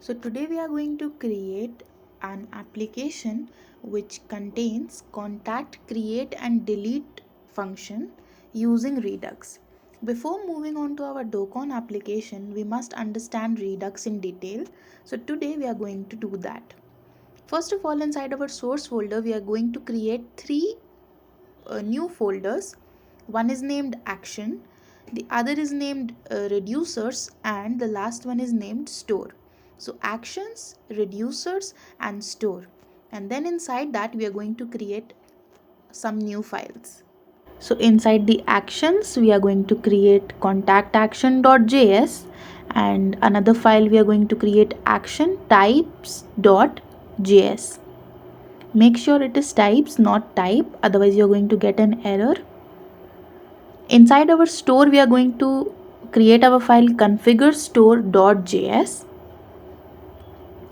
So today we are going to create an application which contains contact, create and delete function using Redux. Before moving on to our Docon application, we must understand Redux in detail. So today we are going to do that. First of all, inside our source folder, we are going to create three new folders. One is named action, the other is named reducers, and the last one is named store. So actions, reducers and store, and then inside that we are going to create some new files. So inside the actions we are going to create contact action.js, and another file we are going to create action types.js. Make sure it is types, not type, otherwise you're going to get an error. Inside our store, we are going to create our file configure store.js,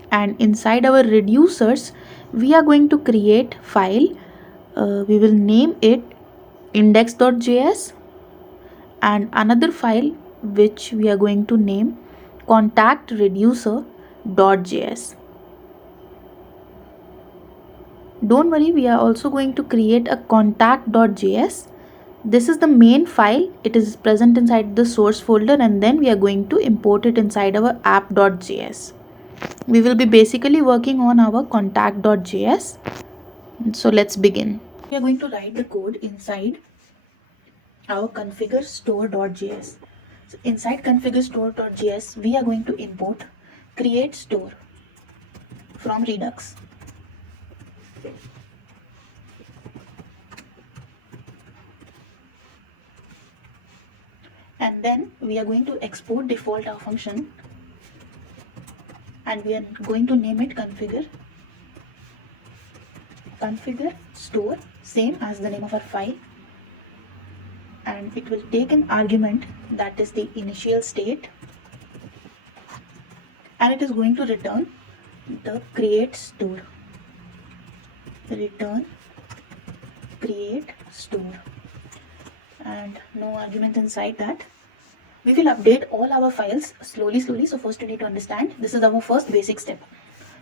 and inside our reducers, we are going to create file. We will name it index.js, and another file which we are going to name contact reducer.js. Don't worry, we are also going to create a contact.js. This is the main file. It is present inside the source folder, and then we are going to import it inside our app.js. We will be basically working on our contact.js. So let's begin. We are going to write the code inside our configure store.js. So inside configure store.js, we are going to import create store from Redux. And then we are going to export default our function, and we are going to name it configure store, same as the name of our file, and it will take an argument that is the initial state, and it is going to return the create store. Return create store, and no argument inside that. We will update all our files slowly. So first you need to understand this is our first basic step.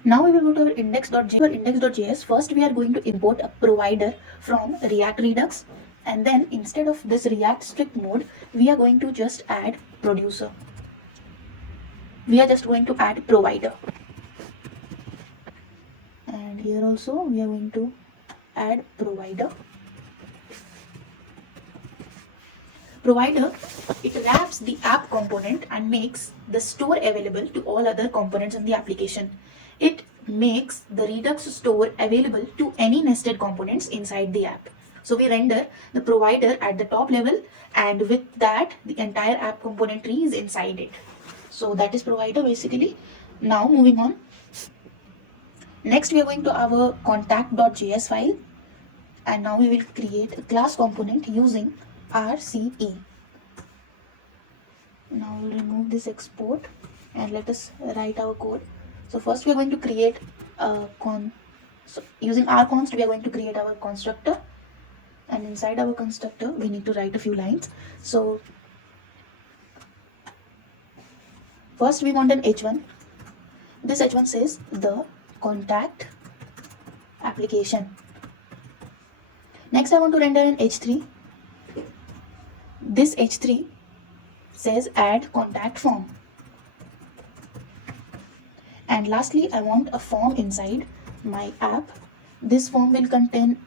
Now we will go to our index.js. First we are going to import a provider from React Redux, and then instead of this React strict mode, we are going to just add producer. We are just going to add provider, and here also we are going to add provider. Provider, it wraps the app component and makes the store available to all other components in the application. It makes the Redux store available to any nested components inside the app. So we render the provider at the top level, and with that the entire app component tree is inside it. So that is provider basically. Now moving on. Next we are going to our contact.js file, and now we will create a class component using RCE. Now we'll remove this export and let us write our code. So first we are going to create a using rconst we are going to create our constructor, and inside our constructor we need to write a few lines. So first we want an h1. This h1 says the contact application. Next I want to render an h3. This h3 says add contact form. And lastly, I want a form inside my app. This form will contain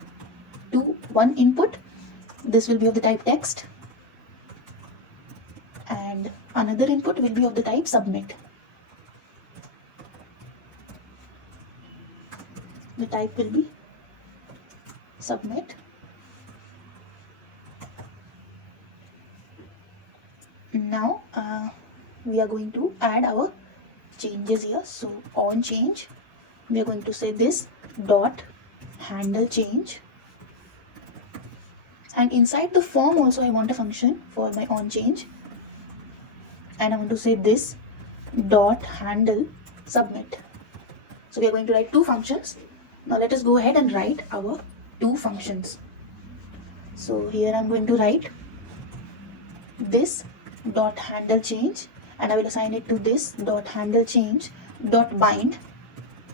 one input. This will be of the type text, and another input will be of the type submit. The type will be submit. Now we are going to add our changes here. So on change, we are going to say this dot handle change, and inside the form also I want a function for my on change, and I want to say this dot handle submit. So we are going to write two functions. Now let us go ahead and write our two functions. So here I'm going to write this dot handle change, and I will assign it to this dot handle change dot bind.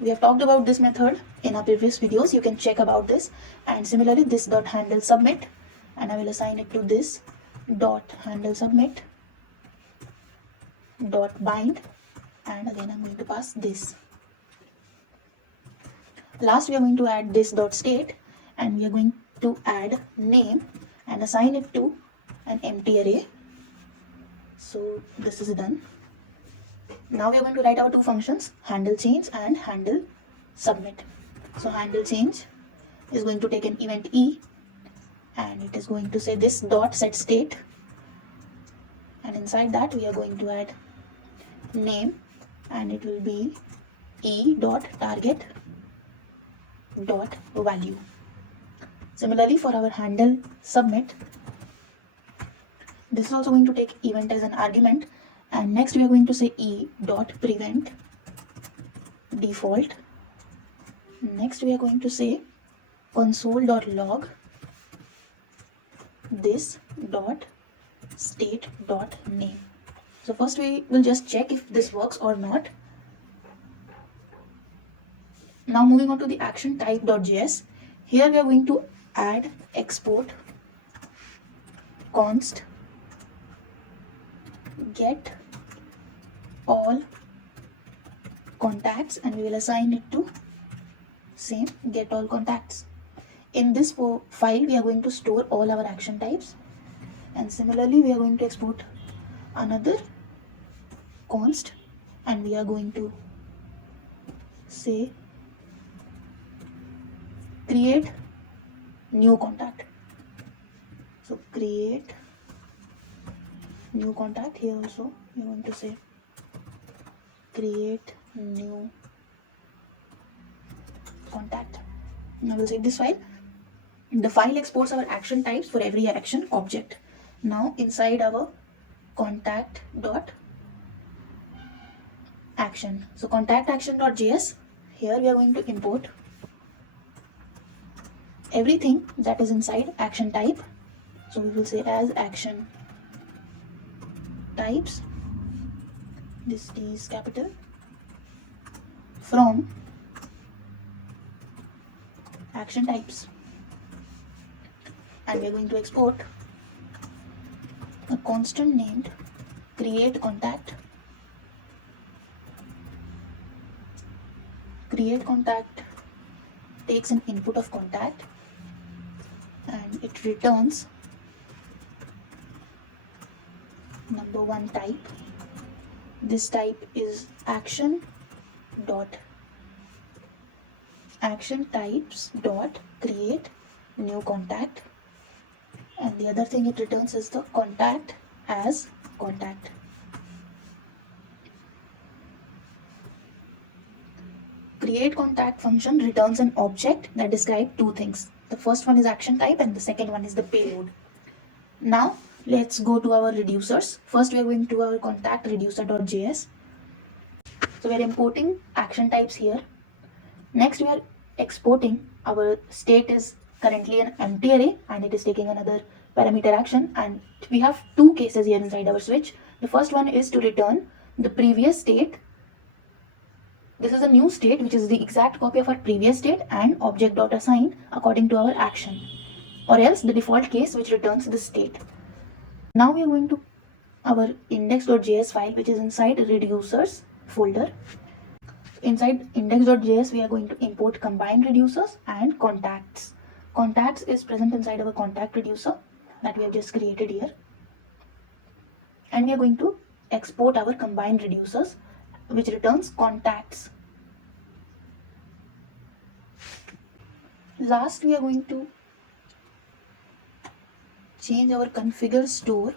We have talked about this method in our previous videos. You can check about this. And similarly, this dot handle submit, and I will assign it to this dot handle submit dot bind, and again I'm going to pass this. Last, we are going to add this dot state, and we are going to add name and assign it to an empty array. So this is done. Now we are going to write our two functions, handle change and handle submit. So handle change is going to take an event e, and it is going to say this dot set state, and inside that we are going to add name, and it will be e dot target dot value. Similarly, for our handle submit, this is also going to take event as an argument, and next we are going to say e dot prevent default. Next we are going to say console dot log this dot state dot name. So first we will just check if this works or not. Now moving on to the action type.js. Here we are going to add export const get all contacts, and we will assign it to same get all contacts. In this file we are going to store all our action types, and similarly we are going to export another const, and we are going to say create new contact. So create new contact. Here also we are going to say create new contact. Now we'll save this file. The file exports our action types for every action object. Now inside our contact dot action, so contact action.js, here we are going to import everything that is inside action type. So we will say as action types, this D is capital, from action types, and we are going to export a constant named create contact. Create contact takes an input of contact, and it returns number one type. This type is action types dot create new contact, and the other thing it returns is the contact as contact. Create contact function returns an object that describes two things. The first one is action type, and the second one is the payload. Now let's go to our reducers. First we are going to our contact reducer.js. So we are importing action types here. Next we are exporting our state is currently an empty array, and it is taking another parameter action, and we have two cases here inside our switch. The first one is to return the previous state. This is a new state which is the exact copy of our previous state, and object.assign according to our action, or else the default case which returns the state. Now we are going to our index.js file, which is inside reducers folder. Inside index.js we are going to import combined reducers and contacts. Contacts is present inside our contact reducer that we have just created here, and we are going to export our combined reducers, which returns contacts. Last, we are going to change our configure store.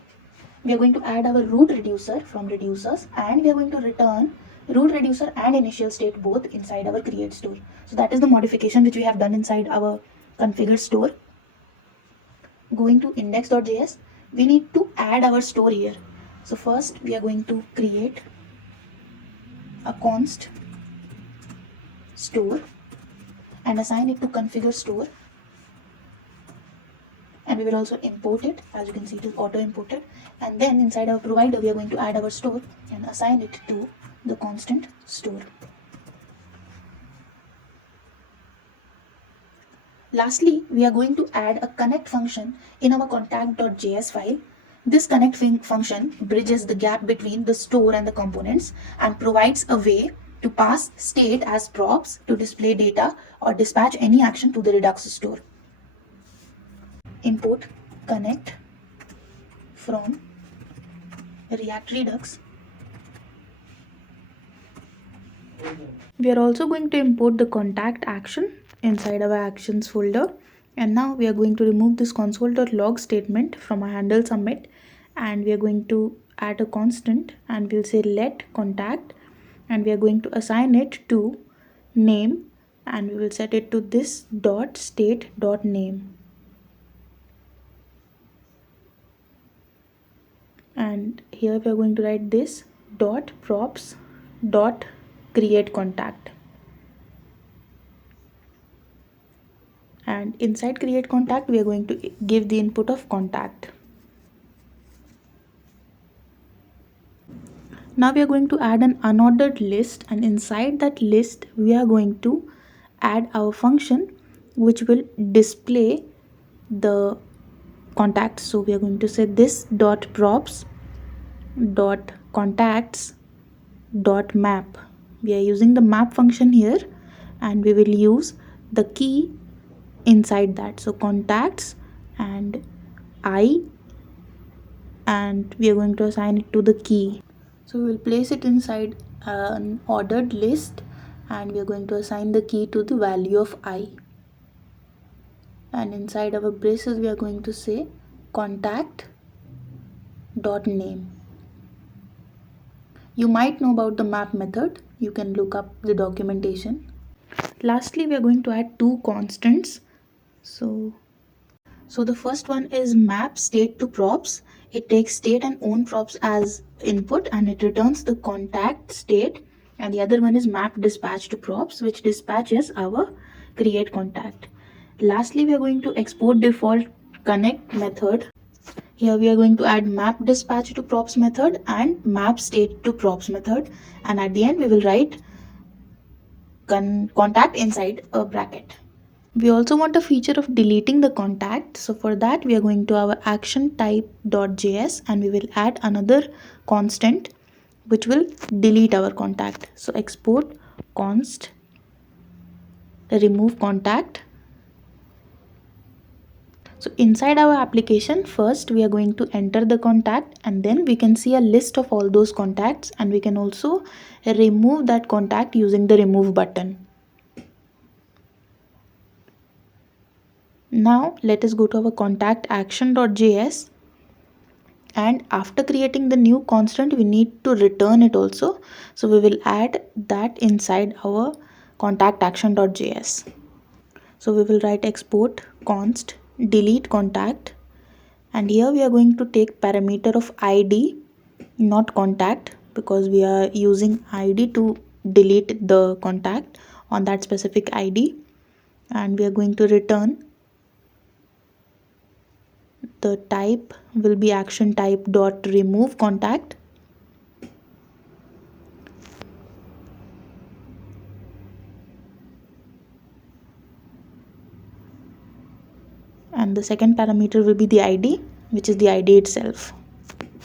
We are going to add our root reducer from reducers, and we are going to return root reducer and initial state both inside our create store. So that is the modification which we have done inside our configure store. Going to index.js, we need to add our store here. So first we are going to create a const store and assign it to configure store, and we will also import it. As you can see, it is auto imported, and then inside our provider we are going to add our store and assign it to the constant store. Lastly, we are going to add a connect function in our contact.js file. This connect function bridges the gap between the store and the components and provides a way to pass state as props to display data or dispatch any action to the Redux store. Import connect from React Redux. We are also going to import the contact action inside our actions folder. And now we are going to remove this console.log statement from our handle submit, and we are going to add a constant and we'll say let contact, and we are going to assign it to name, and we will set it to this dot state dot name. And here we are going to write this dot props dot create contact. And inside create contact we are going to give the input of contact. Now we are going to add an unordered list, and inside that list we are going to add our function which will display the contacts. So we are going to say this dot props dot contacts dot map. We are using the map function here, and we will use the key inside that. So contacts and I, and we are going to assign it to the key. So we will place it inside an ordered list, and we are going to assign the key to the value of I. And inside our braces we are going to say contact dot name. You might know about the map method. You can look up the documentation. Lastly, we are going to add two constants. So the first one is map state to props. It takes state and own props as input, and it returns the contact state. And the other one is map dispatch to props, which dispatches our create contact. Lastly, we are going to export default connect method. Here we are going to add map dispatch to props method and map state to props method, and at the end we will write contact inside a bracket. We also want a feature of deleting the contact. So for that we are going to our action type.js, and we will add another constant which will delete our contact. So export const remove contact. So inside our application, first we are going to enter the contact, and then we can see a list of all those contacts, and we can also remove that contact using the remove button. Now let us go to our contact action.js, and after creating the new constant we need to return it also. So we will add that inside our contact action.js. So we will write export const delete contact, and here we are going to take parameter of id, not contact, because we are using id to delete the contact on that specific id. And we are going to return the type will be action type dot remove contact, and the second parameter will be the id, which is the id itself.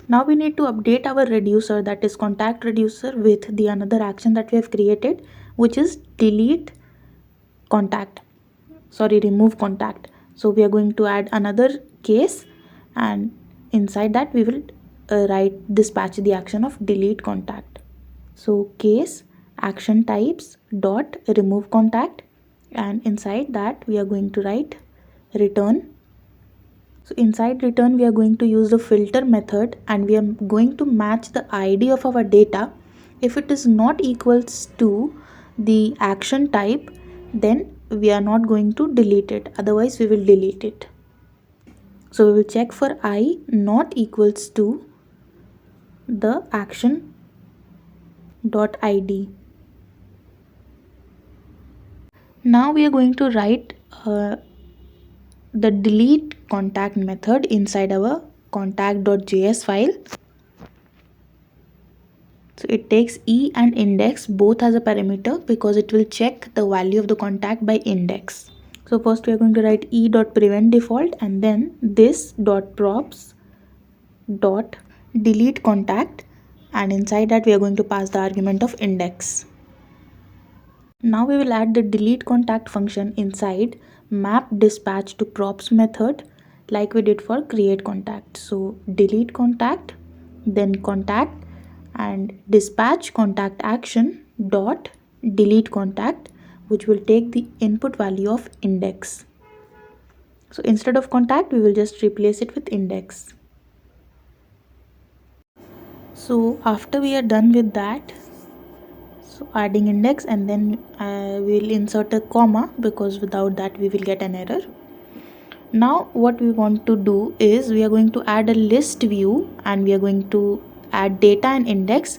Now we need to update our reducer, that is contact reducer, with the another action that we have created, which is remove contact. So we are going to add another case, and inside that we will dispatch the action of delete contact. So case action types dot remove contact, and inside that we are going to write return. So inside return we are going to use the filter method, and we are going to match the id of our data. If it is not equals to the action type, then we are not going to delete it, otherwise we will delete it. So we will check for I not equals to the action dot id. Now we are going to write the delete contact method inside our contact.js file. So it takes e and index both as a parameter, because it will check the value of the contact by index. So first we are going to write e.prevent default and then this dot props dot delete contact, and inside that we are going to pass the argument of index. Now we will add the delete contact function inside map dispatch to props method like we did for create contact. So delete contact, then contact, and dispatch contact action dot delete contact, which will take the input value of index. So instead of contact we will just replace it with index. So after we are done with that, so adding index, and then we'll insert a comma because without that we will get an error. Now what we want to do is we are going to add a list view and we are going to add data and index.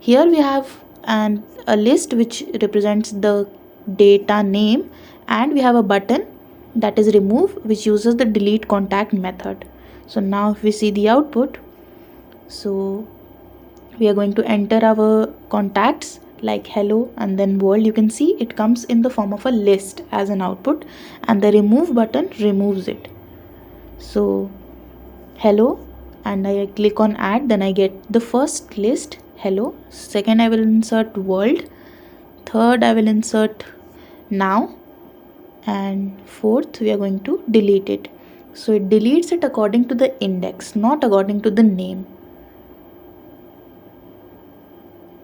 Here we have a list which represents the data name, and we have a button that is remove, which uses the delete contact method. So now if we see the output, so we are going to enter our contacts like hello and then world. You can see it comes in the form of a list as an output, and the remove button removes it. So hello, and I click on add, then I get the first list hello, second I will insert world, third I will insert now, and fourth we are going to delete it. So it deletes it according to the index, not according to the name.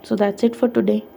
So that's it for today.